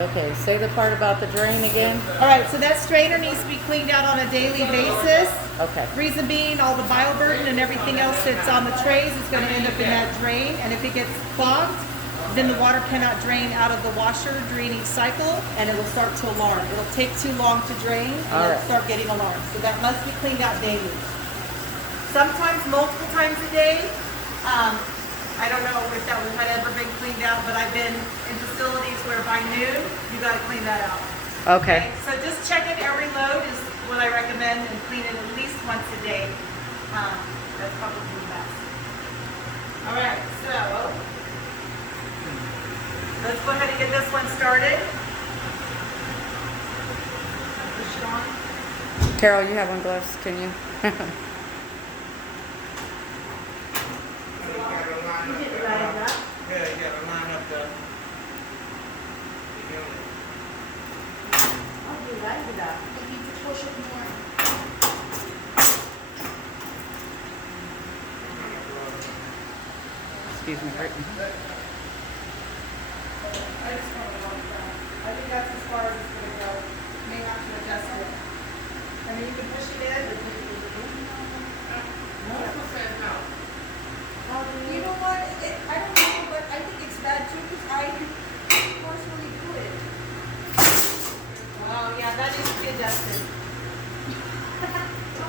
Okay, say the part about the drain again. All right, so that strainer needs to be cleaned out on a daily basis. Okay. Reason being, all the bioburden and everything else that's on the trays is going to end up in that drain, and if it gets clogged, then the water cannot drain out of the washer during each cycle, and it will start to alarm. It'll take too long to drain, and it'll start getting alarmed. So that must be cleaned out daily. Sometimes multiple times a day. I don't know if that had ever been cleaned out, but I've been in facilities where by noon, you got to clean that out. Okay. So just check it every load is what I recommend, and clean it at least once a day. That's probably the best. All right, so let's go ahead and get this one started. Push it on. Carol, you have on gloves, can you? You get it right up. Yeah, you gotta line up the unit. I'll do right with that. You need to push it more. Excuse me, Brittany. I just want to walk that. I think that's as far as it's going to go. May have to adjust it. I mean, you can push it in, but you can You know what? I don't know, but I think it's bad too because I personally do it. Oh, yeah, that needs to be adjusted.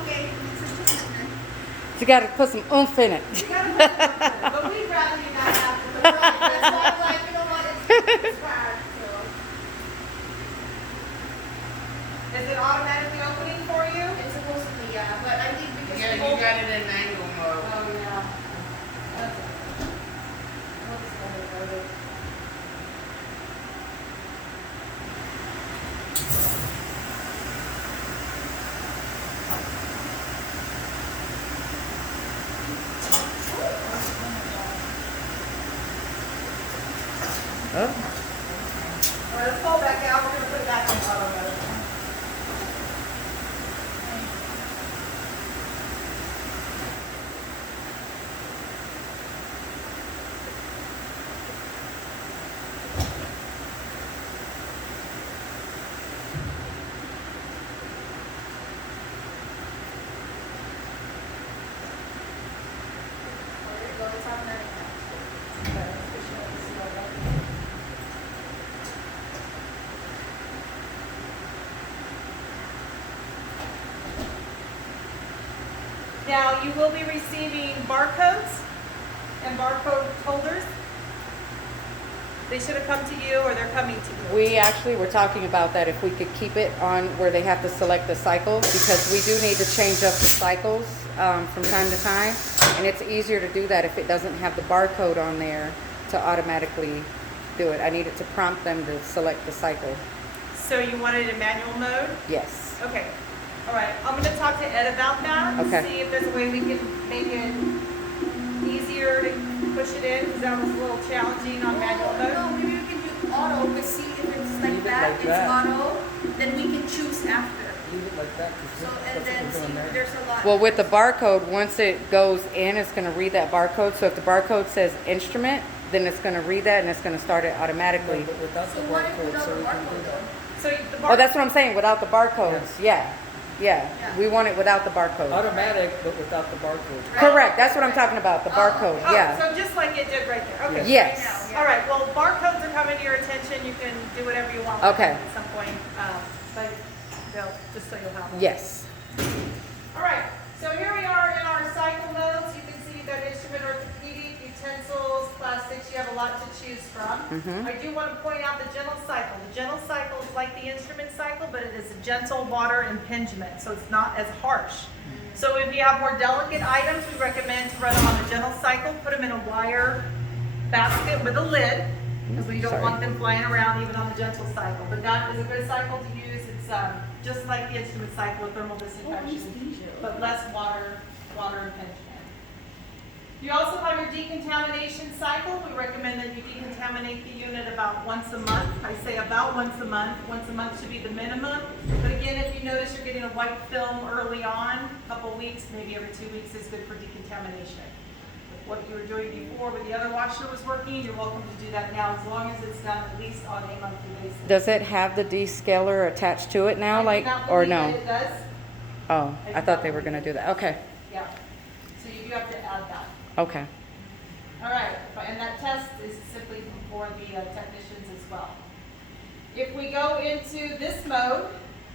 Okay, it's just You got to put some oomph in it. You gotta put it up there, but we'd rather you not have to. But that's why I'm like, you know what? It's bad. So. is it automatically opening for you? It's supposed to be, yeah, but I think because Yeah, you got it in angle mode. Oh, yeah. That's okay. We'll just let it go there. Oh, All right, let's pull it back out. We're going to put it back in auto mode. There you go, it's automatic now. Okay, let's push it and slow down. Now, you will be receiving barcodes and barcode holders. They should have come to you, or they're coming to you. we actually were talking about that if we could keep it on where they have to select the cycle, because we do need to change up the cycles from time to time, and it's easier to do that if it doesn't have the barcode on there to automatically do it. I needed to prompt them to select the cycle. So you want it in manual mode? Yes. Okay. All right. I'm going to talk to Ed about that. Okay. See if there's a way we can make it easier to push it in, because that was a little challenging on manual mode. No, maybe we can do auto, but see if it's like Leave it that, like it's that. auto, then we can choose after. Leave it like that. 'Cause So, that's and then what we're see, doing there. there's a lot. Well, with the barcode, once it goes in, it's going to read that barcode. So if the barcode says instrument, then it's going to read that and it's going to start it automatically. No, but without So the what if barcode, without so the we can do barcode that. though? So the Oh, that's what I'm saying, without the barcodes. Yes. Yeah. Yeah. We want it without the barcode. Automatic, but without the barcode. Correct. That's what I'm talking about, the barcode. Oh, Yeah. so just like it did right there. Okay. Yes. Right now, yeah. All right. Well, barcodes are coming to your attention. You can do whatever you want with Okay. them at some point. But they'll, just so you'll have them. Yes. All right. So here we are in our cycle modes. You can see you've got instrument, orthopedic, utensils, plastics. You have a lot to choose from. Mhm. I do want to point out the gentle cycle. The gentle cycle is like the instrument cycle, but it is a gentle water impingement, so it's not as harsh. So if you have more delicate items, we recommend to run them on the gentle cycle. Put them in a wire basket with a lid, because we don't Sorry. want them flying around even on the gentle cycle. But that is a good cycle to use. It's just like the instrument cycle with thermal disinfection, but less water impingement. You also have your decontamination cycle. We recommend that you decontaminate the unit about once a month. I say about once a month. Once a month should be the minimum. But again, if you notice you're getting a white film early on, a couple weeks, maybe every 2 weeks is good for decontamination. what you were doing before when the other washer was working, you're welcome to do that now, as long as it's done at least on a monthly basis. Does it have the descaler attached to it now, I do like, not or believe no? that it does. Oh, I I do thought not they were believe gonna do that. Okay, Yeah. So you do have to add that. okay. All right, and that test is simply for the technicians as well. If we go into this mode,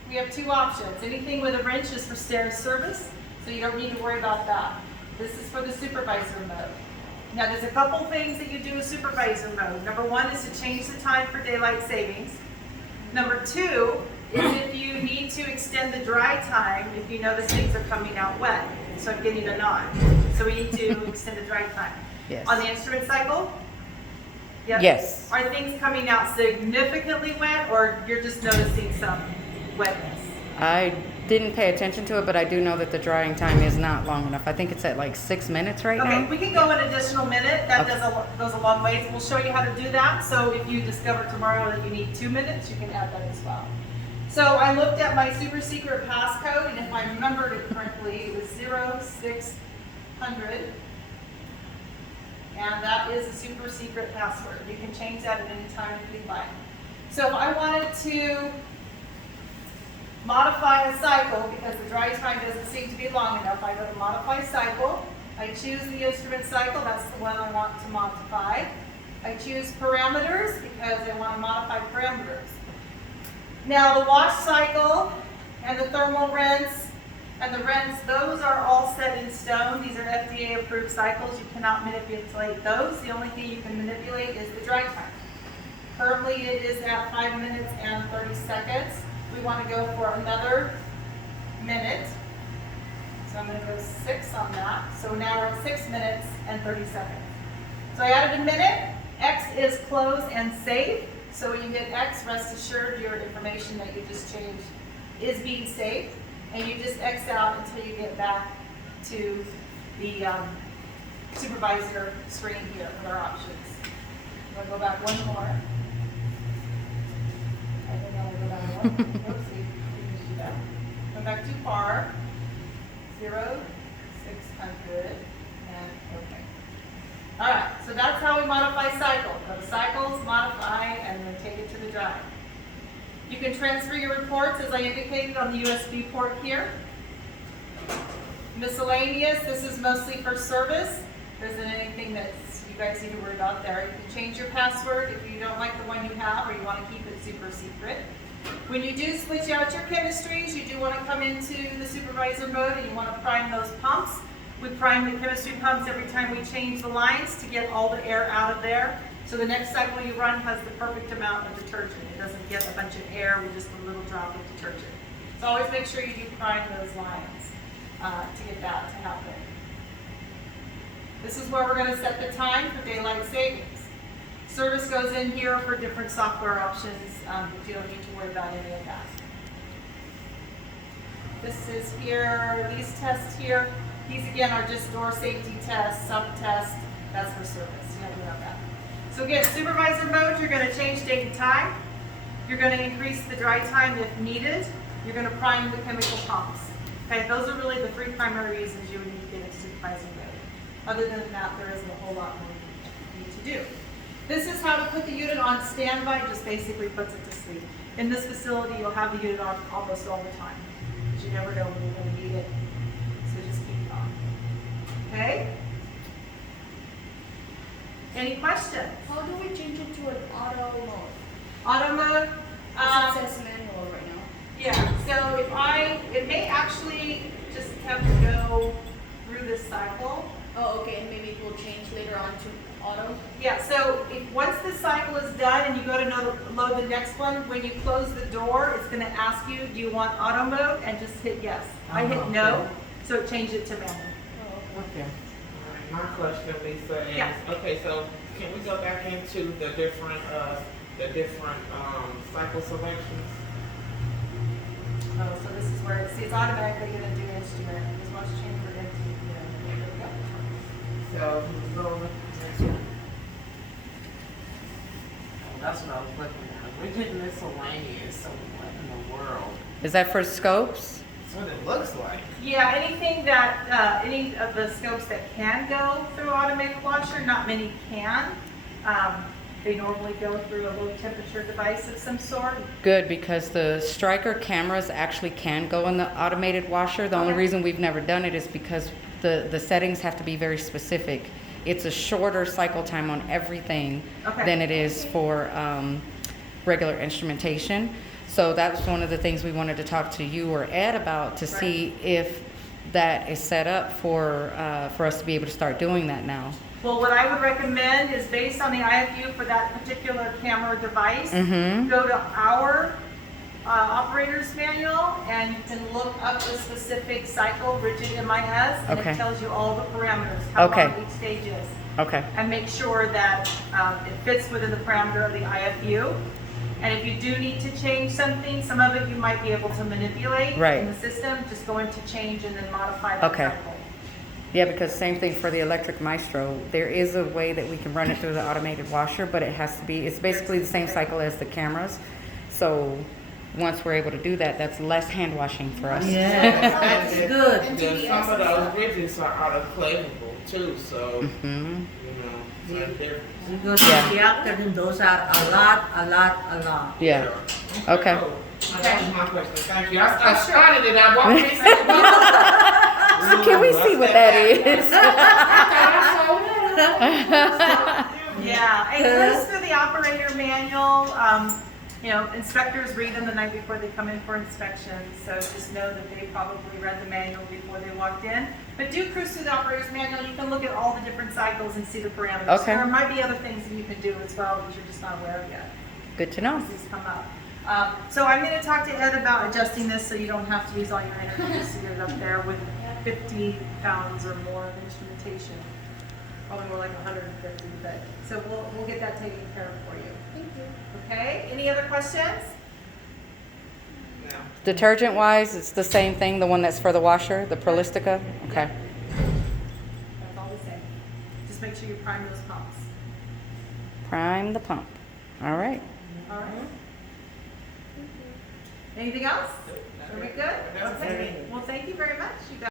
we have two options. Anything with a wrench is for Steris service, so you don't need to worry about that. This is for the supervisor mode. Now, there's a couple things that you do with supervisor mode. Number one is to change the time for daylight savings. Number two is if you need to extend the dry time if you notice things are coming out wet. So I'm getting a nod. So we need to extend the dry time. Yes. On the instrument cycle? Yep. Yes. Are things coming out significantly wet, or you're just noticing some wetness? I didn't pay attention to it, but I do know that the drying time is not long enough. I think it's at like 6 minutes right Okay, now. we can go an additional minute. That Okay. goes a long ways. We'll show you how to do that. So if you discover tomorrow that you need 2 minutes, you can add that as well. So I looked at my super secret passcode, and if I remembered it correctly, it was 0600. And that is a super secret password. You can change that at any time if you'd like. So if I wanted to modify a cycle, because the dry time doesn't seem to be long enough, I go to modify cycle. I choose the instrument cycle, that's the one I want to modify. I choose parameters because I want to modify parameters. Now the wash cycle and the thermal rinse and the rinse, those are all set in stone. These are FDA approved cycles. You cannot manipulate those. The only thing you can manipulate is the dry time. Currently it is at 5 minutes and 30 seconds. We want to go for another minute. So I'm going to go 6 on that. So now we're at 6 minutes and 30 seconds. So I added a minute. X is close and save. So when you hit X, rest assured your information that you just changed is being saved. And you just X out until you get back to the supervisor screen here with our options. I'm going to go back one more. I think I'll go back one. Oopsie, didn't do that. Go back too far. 0, 600, and okay. All right, so that's how we modify cycle. Go to cycles, modify, and then take it to the drive. You can transfer your reports as I indicated on the USB port here. Miscellaneous, this is mostly for service. There isn't anything that you guys need to worry about there. You can change your password if you don't like the one you have or you want to keep it super secret. When you do switch out your chemistries, you do want to come into the supervisor mode and you want to prime those pumps. We prime the chemistry pumps every time we change the lines to get all the air out of there. So the next cycle you run has the perfect amount of detergent. It doesn't get a bunch of air with just a little drop of detergent. So always make sure you do prime those lines to get that to happen. This is where we're going to set the time for daylight savings. Service goes in here for different software options, but you don't need to worry about any of that. This is here, these tests here. These again are just door safety tests, sub-test. That's for service. You don't need to know that. So again, supervisor mode, you're going to change date and time. You're going to increase the dry time if needed. You're going to prime the chemical pumps. Okay, those are really the 3 primary reasons you would need to get into supervisor mode. Other than that, there isn't a whole lot more you need to do. This is how to put the unit on standby, just basically puts it to sleep. In this facility, you'll have the unit on almost all the time, because you never know when you're going to need it. So just keep it on. Okay? Any questions? How do we change it to an auto mode? Auto mode. It says manual right now. Yeah, so it may actually just have to go through this cycle. Oh, okay, and maybe it will change later on to auto. Yeah, so once the cycle is done and you go to load the next one, when you close the door, it's going to ask you, do you want auto mode? And just hit yes. I hit no, so it changed it to manual. Okay. My question, Lisa, is, Yeah. okay, so can we go back into the different cycle selections? Oh, so this is where it's automatically going to do instrument. This one's changed for empty. There we go. So, go with the next one. Oh, that's what I was looking at. We're getting miscellaneous, so what in the world? Is that for scopes? That's what it looks like. Yeah, anything that, any of the scopes that can go through automated washer, not many can. They normally go through a low temperature device of some sort. Good, because the striker cameras actually can go in the automated washer. The only Okay. reason we've never done it is because the settings have to be very specific. It's a shorter cycle time on everything Okay. than it is for regular instrumentation. So that's one of the things we wanted to talk to you or Ed about to see if that is set up for us to be able to start doing that now. Well, what I would recommend is based on the IFU for that particular camera device, Mhm. go to our operator's manual and you can look up the specific cycle, rigid MIS, and Okay. it tells you all the parameters, how Okay. long each stage is. Okay. And make sure that it fits within the parameter of the IFU. And if you do need to change something, some of it you might be able to manipulate Right. in the system, just go into change and then modify that Okay. cycle. Yeah, because same thing for the electric Maestro. There is a way that we can run it through the automated washer, but it has to be, it's basically the same cycle as the cameras. So once we're able to do that, that's less hand washing for us. Yeah, that's good. And Then TDS some of as well. those ridges are autoclavable too, so, Hmm. you know, it's a difference. Because Yeah. the afternoon, those are a lot. Yeah. Okay. Oh, that was my question. Thank you. I started it. I walked in. So can we see what that is? Yeah, and it goes through the operator manual. You know, inspectors read them the night before they come in for inspection, so just know that they probably read the manual before they walked in. But do cruise through the operator's manual. You can look at all the different cycles and see the parameters. Okay. There might be other things that you can do as well that you're just not aware of yet. Good to know. These come up. So I'm going to talk to Ed about adjusting this so you don't have to use all your energy just to get it up there with 50 pounds or more of instrumentation. Probably more like 150, but so we'll get that taken care of for you. Thank you. Okay, any other questions? No. Detergent wise, it's the same thing, the one that's for the washer, the Prolistica? Okay. That's all the same. Just make sure you prime those pumps. Prime the pump. All right. All right. Anything else? Are we good? That's Okay. everything. Well, thank you very much, you guys.